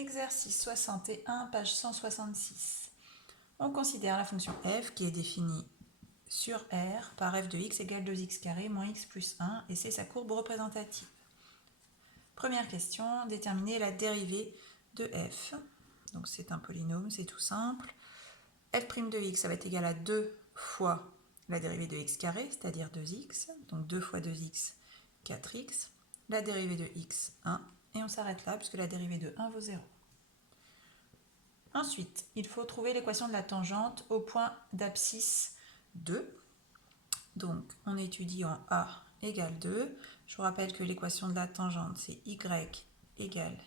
Exercice 61, page 166. On considère la fonction f qui est définie sur R par f de x égale 2x carré moins x plus 1 et c'est sa courbe représentative. Première question, déterminer la dérivée de f. Donc c'est un polynôme, c'est tout simple. f' de x, ça va être égal à 2 fois la dérivée de x carré, c'est-à-dire 2x. Donc 2 fois 2x, 4x. La dérivée de x, 1. Et on s'arrête là puisque la dérivée de 1 vaut 0. Ensuite, il faut trouver l'équation de la tangente au point d'abscisse 2. Donc, on étudie en A égale 2. Je vous rappelle que l'équation de la tangente, c'est y égale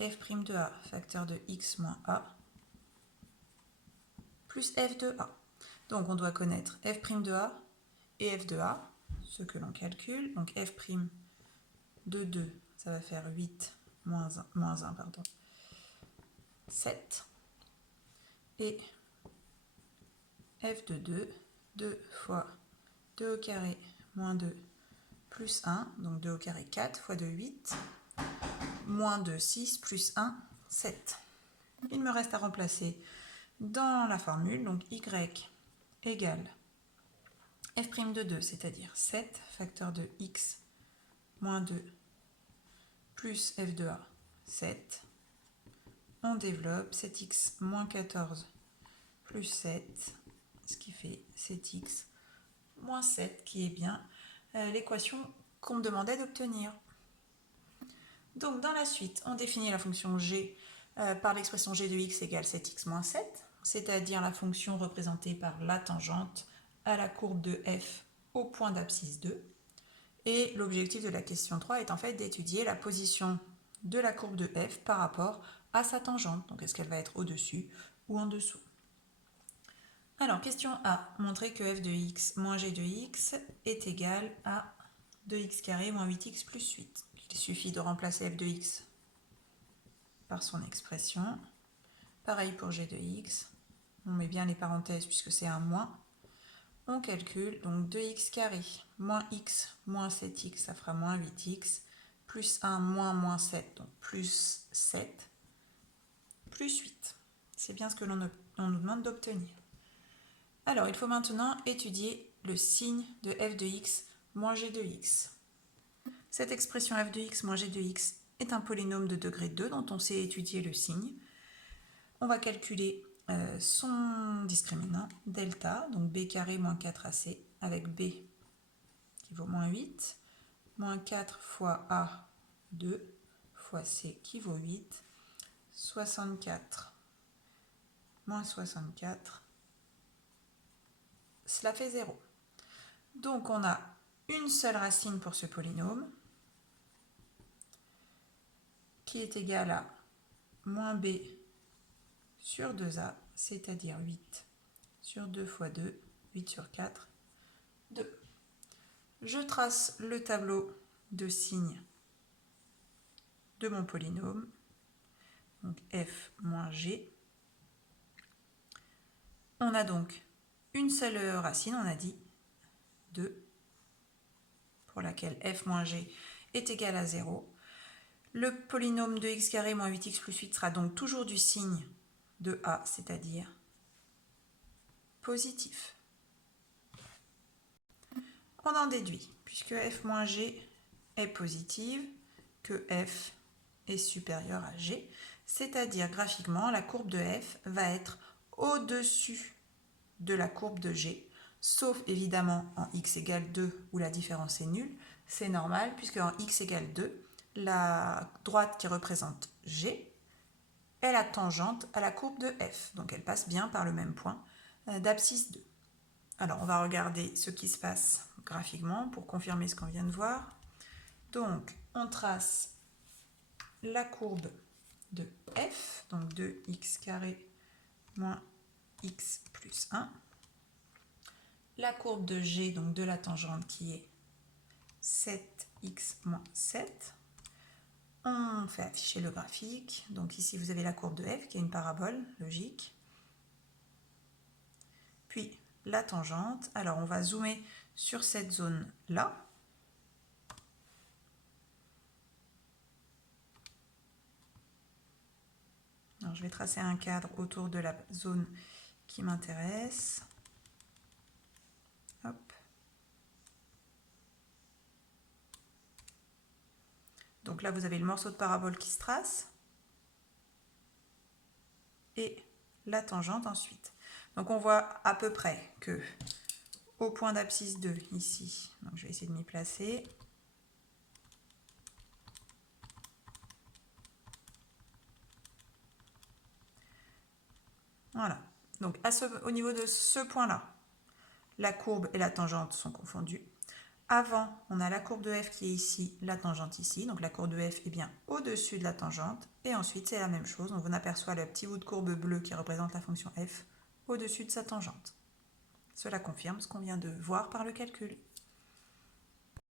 f' de A, facteur de x moins A, plus f de A. Donc, on doit connaître f' de A et f de A, ce que l'on calcule. Donc, f' de 2, ça va faire 8 moins 1, 7. Et f de 2, 2 fois 2 au carré moins 2 plus 1, donc 2 au carré 4 fois 2, 8, moins 2, 6, plus 1, 7. Il me reste à remplacer dans la formule, donc y égale f' de 2, c'est-à-dire 7, facteur de x moins 2 plus f de a, 7. On développe 7x moins 14 plus 7, ce qui fait 7x moins 7, qui est bien l'équation qu'on me demandait d'obtenir. Donc dans la suite, on définit la fonction g par l'expression g de x égale 7x moins 7, c'est-à-dire la fonction représentée par la tangente à la courbe de f au point d'abscisse 2. Et l'objectif de la question 3 est en fait d'étudier la position de la courbe de f par rapport à sa tangente. Donc est-ce qu'elle va être au-dessus ou en dessous? Alors, question A, montrer que f de x moins g de x est égal à 2x carré moins 8x plus 8. Il suffit de remplacer f de x par son expression. Pareil pour g de x. On met bien les parenthèses puisque c'est un moins. On calcule donc 2x carré moins x moins 7x, ça fera moins 8x, plus 1 moins 7, donc plus 7, plus 8. C'est bien ce que l'on nous demande d'obtenir. Alors, il faut maintenant étudier le signe de f de x moins g de x. Cette expression f de x moins g de x est un polynôme de degré 2 dont on sait étudier le signe. On va calculer son discriminant, delta, donc b carré moins 4ac, avec b qui vaut moins 8, moins 4 fois a, 2, fois c qui vaut 8, 64 moins 64, cela fait 0. Donc on a une seule racine pour ce polynôme qui est égale à moins b sur 2a, c'est-à-dire 8 sur 2 fois 2, 8 sur 4, 2. Je trace le tableau de signes de mon polynôme, donc f moins g. On a donc une seule racine, on a dit 2, pour laquelle f moins g est égal à 0. Le polynôme de x carré moins 8x plus 8 sera donc toujours du signe de a, c'est-à-dire positif. On en déduit, puisque f moins g est positive, que f est supérieur à g, c'est-à-dire graphiquement, la courbe de f va être au-dessus de la courbe de g, sauf évidemment en x égale 2 où la différence est nulle. C'est normal, puisque en x égale 2, la droite qui représente g est la tangente à la courbe de f, donc elle passe bien par le même point d'abscisse 2. Alors, on va regarder ce qui se passe graphiquement pour confirmer ce qu'on vient de voir. Donc, on trace la courbe de f, donc 2x carré moins x plus 1. La courbe de g, donc de la tangente qui est 7x moins 7. On fait afficher le graphique. Donc ici, vous avez la courbe de f qui est une parabole logique. Puis la tangente. Alors, on va zoomer sur cette zone-là. Alors, je vais tracer un cadre autour de la zone qui m'intéresse. Hop. Donc là, vous avez le morceau de parabole qui se trace. Et la tangente ensuite. Donc on voit à peu près que au point d'abscisse 2, ici, donc je vais essayer de m'y placer. Voilà. Donc au niveau de ce point-là, la courbe et la tangente sont confondues. Avant, on a la courbe de f qui est ici, la tangente ici. Donc la courbe de f est bien au-dessus de la tangente. Et ensuite, c'est la même chose. Donc on aperçoit le petit bout de courbe bleue qui représente la fonction f au-dessus de sa tangente. Cela confirme ce qu'on vient de voir par le calcul.